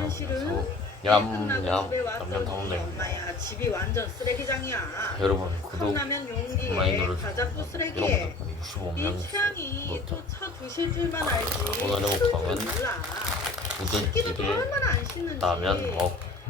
현실은 얌얌 집에 와서 얌얌 엄마야 집이 완전 쓰레기장이야. 여러분 구독 컵라면 많이 용기에 과자도 쓰레기에 눌러주세요. 이 65명 취향이 또 차 드실 줄만 알지 오늘의 술 먹방은 몰라. 우든 씻기도 집에 얼마나 안 씻는지. 라면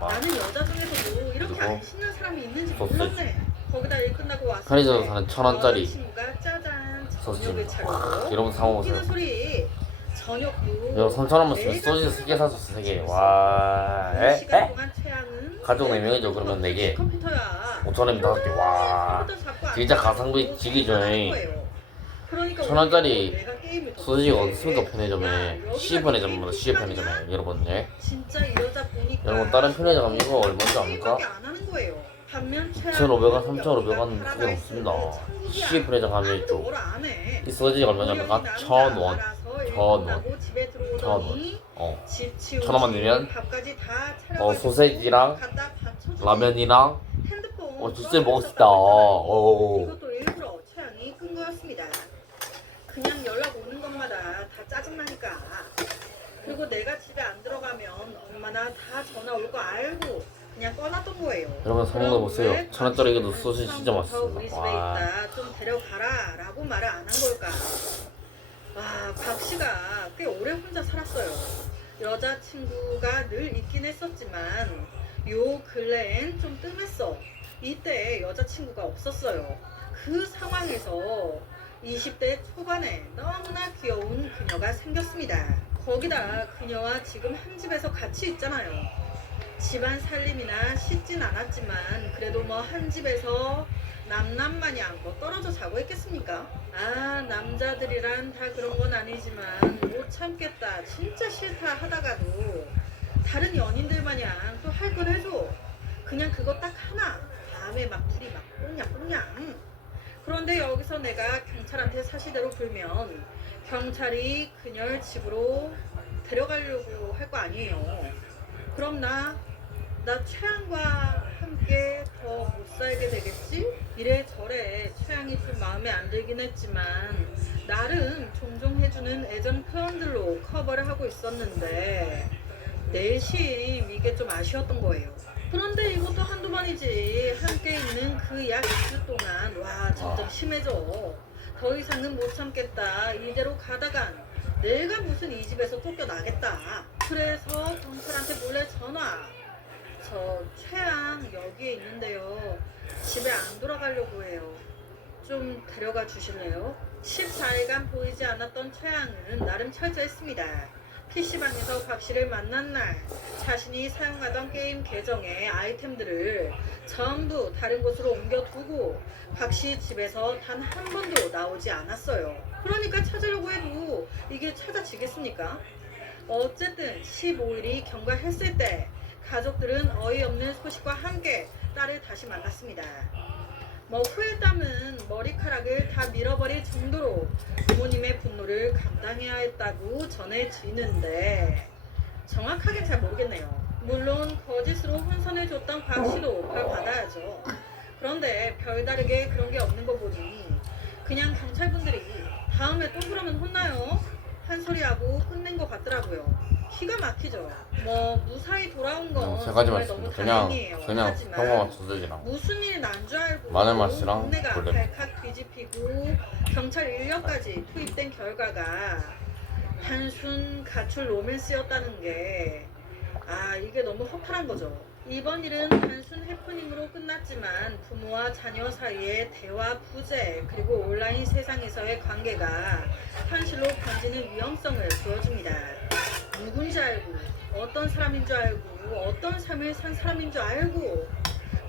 나는 여자 중에서도 이렇게 그리고 안 씻는 사람이 있는지 소세지. 몰랐네. 거기다 일 끝나고 왔을 편의점에서 때 사는 1,000원짜리 여자친구가 짜잔 소시지 저녁을 차리고 이런 거 사 먹으세요. 웃기는 소리. 저녁도 이거 3,000원만 쓰면 내가 소시지 3개 사줬어. 3개. 그 와. 시간 동안 최양은 가족 4명이죠. 그러면 4개. 컴퓨터야. 5,000원이면 5개. 와. 진짜 가성비 지기죠. 그러니까 1,000원짜리 내가 게임을 더 소시지가 어디 못해. 있습니까? 야, 편의점에. 여기가 CU 편의점보다 CU 게임 편의점에. 여러분, 예. 진짜 이러다 보니까 여러분, 다른 편의점 가면 이거 얼마인지 압니까? 게임밖에 안 하는 거예요. 반면 2,500원, 3,500원 그게 없습니다. CU 편의점 가면 있죠. 이 소시지가 얼마냐면 1,000원. 1,000원. 집에 1,000원. 들어오더니 집 집 1,000원만 내면 밥까지 다 차려가지고 소세지랑 갖다 받쳐주고 라면이랑 핸드폰 진짜 먹고 싶다. 이것도 일부러 취향이 끈 거였습니다. 그냥 연락 오는 것마다 다 짜증나니까. 그리고 내가 집에 안 들어가면 엄마나 다 전화 올 거 알고 그냥 꺼놨던 거예요. 여러분 사먹는 거 보세요. 왜 1,000원짜리에도 소시지 진짜 우리 집에 맛있습니다. 와. 있다 좀 데려가라 라고 말을 안 한 걸까. 와, 박 씨가 꽤 오래 혼자 살았어요. 여자친구가 늘 있긴 했었지만 요 근래엔 좀 뜸했어. 이때 여자친구가 없었어요. 그 상황에서 20대 초반에 너무나 귀여운 그녀가 생겼습니다. 거기다 그녀와 지금 한 집에서 같이 있잖아요. 집안 살림이나 씻진 않았지만 그래도 뭐 한 집에서 남남마냥 뭐 떨어져 자고 있겠습니까? 아, 남자들이란 다 그런 건 아니지만 못 참겠다 진짜 싫다 하다가도 다른 연인들 마냥 또 할 건 해줘. 그냥 그거 딱 하나. 밤에 막 둘이 막 뽕냥뽕냥. 그런데 여기서 내가 경찰한테 사실대로 불면 경찰이 그녀를 집으로 데려가려고 할 거 아니에요. 그럼 나 최양과 함께 더 못 살게 되겠지? 이래저래 최양이 좀 마음에 안 들긴 했지만 나름 종종 해주는 애정 표현들로 커버를 하고 있었는데 내심 이게 좀 아쉬웠던 거예요. 그런데 이것도 한두 번이지. 함께 있는 그 약 2주 동안 와 점점 심해져. 더 이상은 못 참겠다. 이대로 가다간 내가 무슨 이 집에서 쫓겨나겠다. 그래서 경찰한테 몰래 전화. 저 최양 여기에 있는데요. 집에 안 돌아가려고 해요. 좀 데려가 주실래요? 14일간 보이지 않았던 최양은 나름 철저했습니다. PC방에서 박 씨를 만난 날 자신이 사용하던 게임 계정의 아이템들을 전부 다른 곳으로 옮겨두고 박 씨 집에서 단 한 번도 나오지 않았어요. 그러니까 찾으려고 해도 이게 찾아지겠습니까? 어쨌든 15일이 경과했을 때 가족들은 어이없는 소식과 함께 딸을 다시 만났습니다. 뭐 후회담은 머리카락을 다 밀어버릴 정도로 부모님의 분노를 감당해야 했다고 전해지는데 정확하게 잘 모르겠네요. 물론 거짓으로 혼선을 줬던 박 씨도 벌 받아야죠. 그런데 별다르게 그런 게 없는 거 보니 그냥 경찰분들이 다음에 또 그러면 혼나요? 한 소리하고 끝낸 것 같더라고요. 기가 막히죠. 뭐 무사히 돌아온 건 세 가지 정말 너무 맛있습니다. 다행이에요. 그냥 하지만 평범한 소세지랑 무슨 일이 난 줄 알고 마늘 맛이랑 동네가 골렘. 발칵 뒤집히고 경찰 인력까지 투입된 결과가 단순 가출 로맨스였다는 게 이게 너무 허탈한 거죠. 이번 일은 단순 해프닝으로 끝났지만 부모와 자녀 사이의 대화 부재 그리고 온라인 세상에서의 관계가 현실로 번지는 위험성을 보여줍니다. 누군지 알고 어떤 사람인 줄 알고 어떤 삶을 산 사람인 줄 알고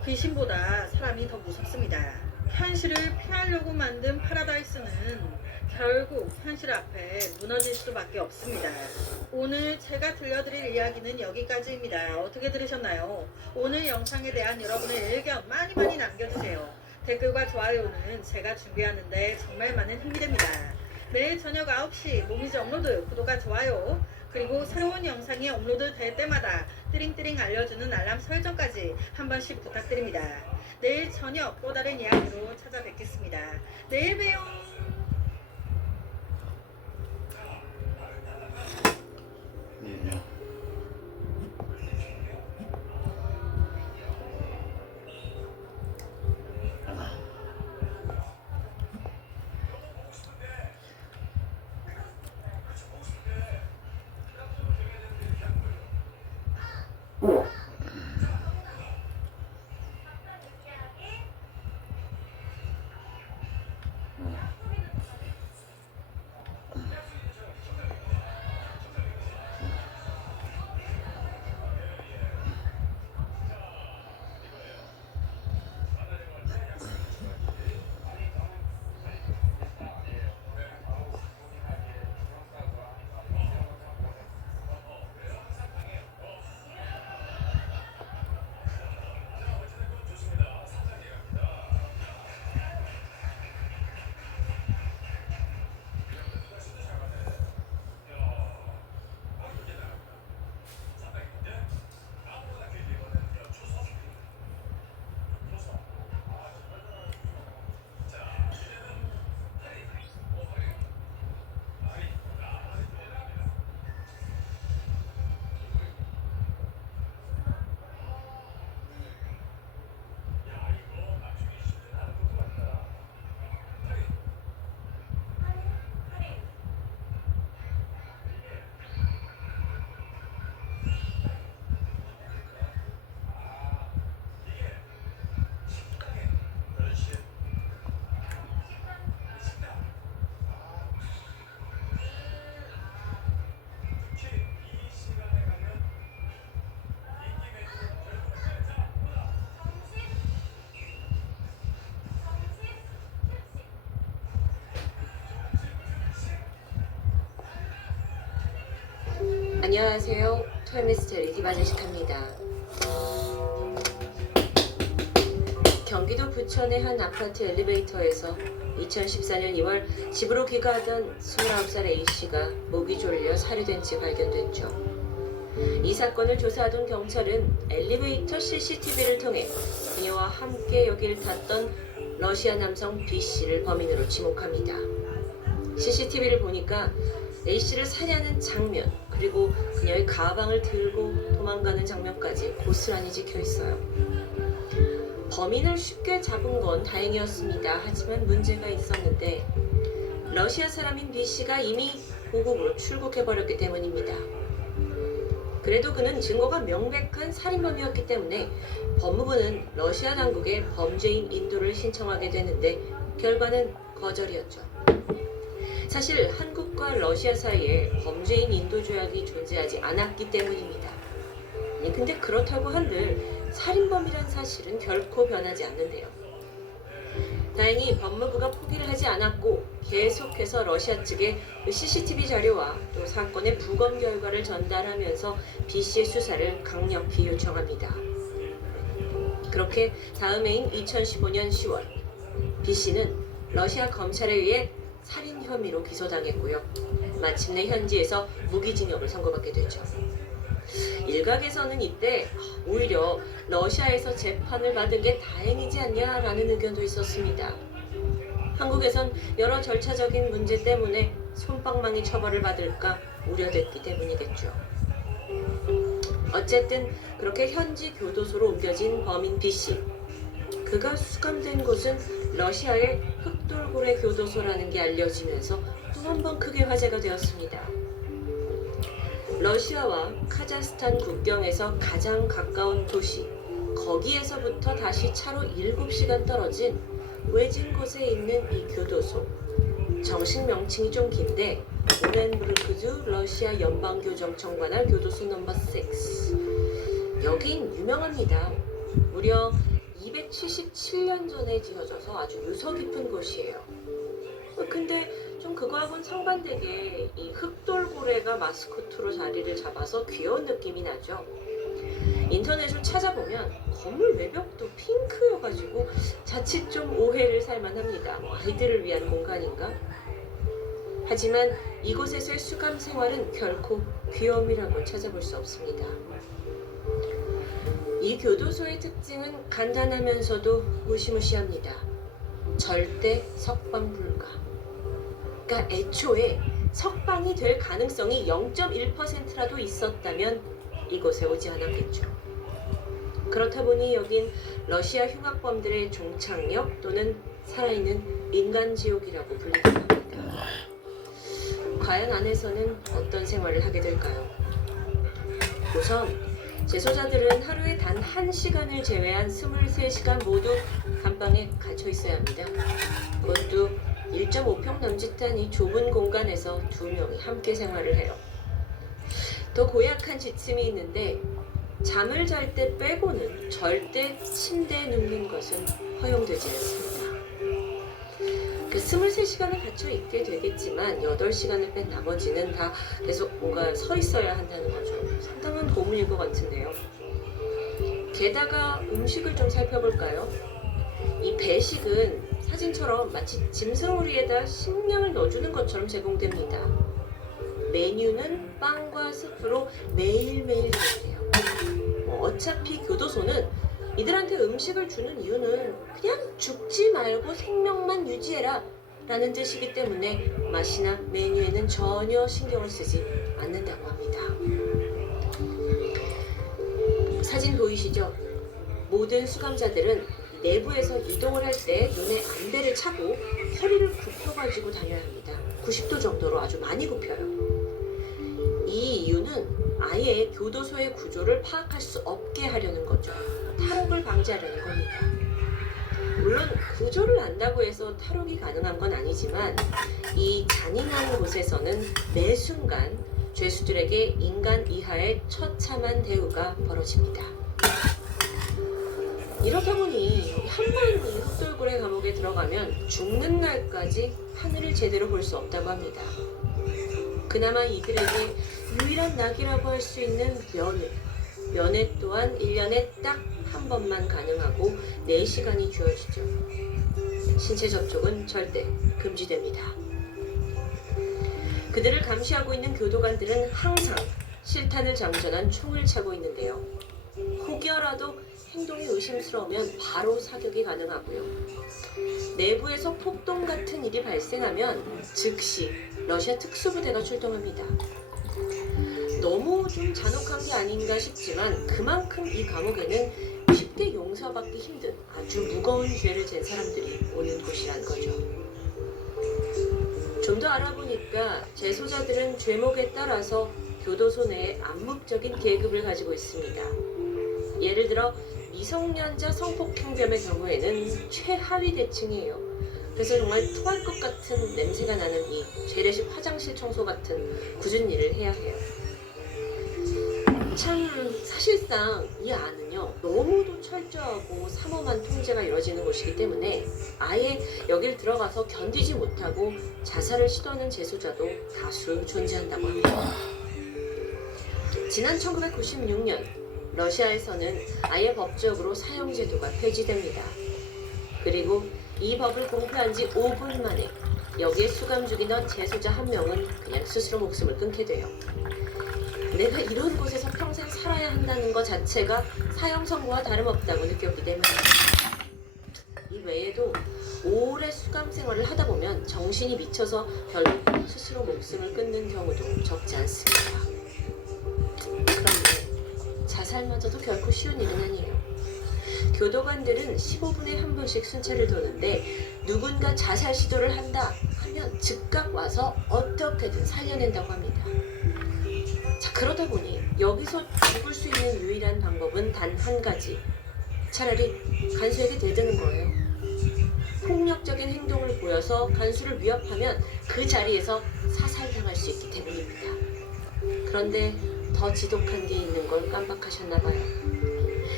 귀신보다 사람이 더 무섭습니다. 현실을 피하려고 만든 파라다이스는 결국 현실 앞에 무너질 수밖에 없습니다. 오늘 제가 들려드릴 이야기는 여기까지입니다. 어떻게 들으셨나요? 오늘 영상에 대한 여러분의 의견 많이 남겨주세요. 댓글과 좋아요는 제가 준비하는데 정말 많은 힘이 됩니다. 매일 저녁 9시 모미지 업로드 구독과 좋아요 그리고 새로운 영상이 업로드 될 때마다 띠링띠링 알려주는 알람 설정까지 한 번씩 부탁드립니다. 내일 저녁 또 다른 이야기로 찾아뵙겠습니다. 내일 봬요. 안녕하세요. 토요미스테리 디바제식합니다. 경기도 부천의 한 아파트 엘리베이터에서 2014년 2월 집으로 귀가하던 29살 A씨가 목이 졸려 살해된 채 발견됐죠. 이 사건을 조사하던 경찰은 엘리베이터 CCTV를 통해 그녀와 함께 여기를 탔던 러시아 남성 B씨를 범인으로 지목합니다. CCTV를 보니까 A씨를 살해하는 장면, 그리고 그녀의 가방을 들고 도망가는 장면까지 고스란히 찍혀 있어요. 범인을 쉽게 잡은 건 다행이었습니다. 하지만 문제가 있었는데 러시아 사람인 B씨가 이미 고국으로 출국해버렸기 때문입니다. 그래도 그는 증거가 명백한 살인범이었기 때문에 법무부는 러시아 당국에 범죄인 인도를 신청하게 되는데 결과는 거절이었죠. 사실 한국과 러시아 사이에 범죄인 인도 조약이 존재하지 않았기 때문입니다. 근데 그렇다고 한들 살인범이란 사실은 결코 변하지 않는데요. 다행히 법무부가 포기를 하지 않았고 계속해서 러시아 측에 CCTV 자료와 또 사건의 부검 결과를 전달하면서 B씨의 수사를 강력히 요청합니다. 그렇게 다음 해인 2015년 10월 B씨는 러시아 검찰에 의해 살인 혐의로 기소당했고요. 마침내 현지에서 무기징역을 선고받게 되죠. 일각에서는 이때 오히려 러시아에서 재판을 받은 게 다행이지 않냐라는 의견도 있었습니다. 한국에선 여러 절차적인 문제 때문에 솜방망이 처벌을 받을까 우려됐기 때문이겠죠. 어쨌든 그렇게 현지 교도소로 옮겨진 범인 B씨. 그가 수감된 곳은 러시아의 흑돌고래 교도소라는 게 알려지면서 또 한 번 크게 화제가 되었습니다. 러시아와 카자흐스탄 국경에서 가장 가까운 도시, 거기에서부터 다시 차로 7시간 떨어진 외진 곳에 있는 이 교도소. 정식 명칭이 좀 긴데 오렌부르크주 러시아 연방교정청관할 교도소 넘버 6. 여긴 유명합니다. 무려 277년 전에 지어져서 아주 유서 깊은 곳이에요. 근데 좀 그거하고는 상반되게 이 흑돌고래가 마스코트로 자리를 잡아서 귀여운 느낌이 나죠. 인터넷을 찾아보면 건물 외벽도 핑크여가지고 자칫 좀 오해를 살만합니다. 아이들을 위한 공간인가? 하지만 이곳에서의 수감 생활은 결코 귀여움이라고 찾아볼 수 없습니다. 이 교도소의 특징은 간단하면서도 무시무시합니다. 절대 석방 불가. 그러니까 애초에 석방이 될 가능성이 0.1%라도 있었다면 이곳에 오지 않았겠죠. 그렇다 보니 여긴 러시아 흉악범들의 종착역 또는 살아있는 인간지옥이라고 불리기도 합니다. 과연 안에서는 어떤 생활을 하게 될까요? 우선 재소자들은 하루에 단 1시간을 제외한 23시간 모두 감방에 갇혀 있어야 합니다. 그것도 1.5평 남짓한 이 좁은 공간에서 2명이 함께 생활을 해요. 더 고약한 지침이 있는데 잠을 잘 때 빼고는 절대 침대에 눕는 것은 허용되지 않습니다. 그 23시간을 갇혀 있게 되겠지만 8시간을 뺀 나머지는 다 계속 뭔가 서 있어야 한다는 거죠. 상당한 고문일 것 같은데요. 게다가 음식을 좀 살펴볼까요? 이 배식은 사진처럼 마치 짐승우리에다 식량을 넣어주는 것처럼 제공됩니다. 메뉴는 빵과 스프로 매일매일 드세요. 어차피 교도소는 이들한테 음식을 주는 이유는 그냥 죽지 말고 생명만 유지해라 라는 뜻이기 때문에 맛이나 메뉴에는 전혀 신경을 쓰지 않는다고 합니다. 사진 보이시죠? 모든 수감자들은 내부에서 이동을 할 때 눈에 안대를 차고 허리를 굽혀가지고 다녀야 합니다. 90도 정도로 아주 많이 굽혀요. 이 이유는 아예 교도소의 구조를 파악할 수 없게 하려는 거죠. 탈옥을 방지하려는 겁니다. 물론 구조를 안다고 해서 탈옥이 가능한 건 아니지만 이 잔인한 곳에서는 매 순간 죄수들에게 인간 이하의 처참한 대우가 벌어집니다. 이렇다 보니 한번 이 흑돌고래 감옥에 들어가면 죽는 날까지 하늘을 제대로 볼 수 없다고 합니다. 그나마 이들에게 유일한 낙이라고 할 수 있는 면회. 면회 또한 1년에 딱 한 번만 가능하고 4시간이 주어지죠. 신체 접촉은 절대 금지됩니다. 그들을 감시하고 있는 교도관들은 항상 실탄을 장전한 총을 차고 있는데요. 혹여라도 행동이 의심스러우면 바로 사격이 가능하고요. 내부에서 폭동 같은 일이 발생하면 즉시 러시아 특수부대가 출동합니다. 너무 좀 잔혹한 게 아닌가 싶지만 그만큼 이 감옥에는 쉽게 용서받기 힘든 아주 무거운 죄를 진 사람들이 오는 곳이란 거죠. 좀 더 알아보니까 재소자들은 죄목에 따라서 교도소 내에 암묵적인 계급을 가지고 있습니다. 예를 들어 미성년자 성폭행범의 경우에는 최하위 대층이에요. 그래서 정말 토할 것 같은 냄새가 나는 이 재래식 화장실 청소 같은 굳은 일을 해야 해요. 참 사실상 이 안은요 너무도 철저하고 삼엄한 통제가 이루어지는 곳이기 때문에 아예 여길 들어가서 견디지 못하고 자살을 시도하는 재소자도 다수 존재한다고 합니다. 지난 1996년 러시아에서는 아예 법적으로 사형제도가 폐지됩니다. 그리고 이 법을 공표한 지 5분 만에 여기에 수감 중이던 재소자 한 명은 그냥 스스로 목숨을 끊게 돼요. 내가 이런 곳에서 평생 살아야 한다는 것 자체가 사형 선고와 다름없다고 느꼈기 때문입니다. 이 외에도 오래 수감 생활을 하다 보면 정신이 미쳐서 결국 스스로 목숨을 끊는 경우도 적지 않습니다. 그런데 자살마저도 결코 쉬운 일은 아니에요. 교도관들은 15분에 한 번씩 순찰을 도는데 누군가 자살 시도를 한다 하면 즉각 와서 어떻게든 살려낸다고 합니다. 자, 그러다 보니 여기서 죽을 수 있는 유일한 방법은 단 한 가지. 차라리 간수에게 대드는 거예요. 폭력적인 행동을 보여서 간수를 위협하면 그 자리에서 사살당할 수 있기 때문입니다. 그런데 더 지독한 게 있는 걸 깜빡하셨나 봐요.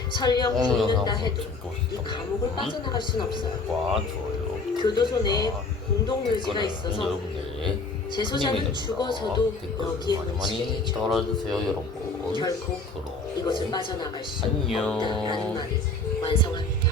설령 죽는다 해도 이 감옥을 빠져나갈 순 없어요. 좋아요. 교도소 내에 공동묘지가 있어서 재소자는 죽어서도 여기에 많이 묻히게 따라주세요 여러분. 결코 그럼 이것을 빠져나갈 수 안녕. 없다라는 말을 완성합니다.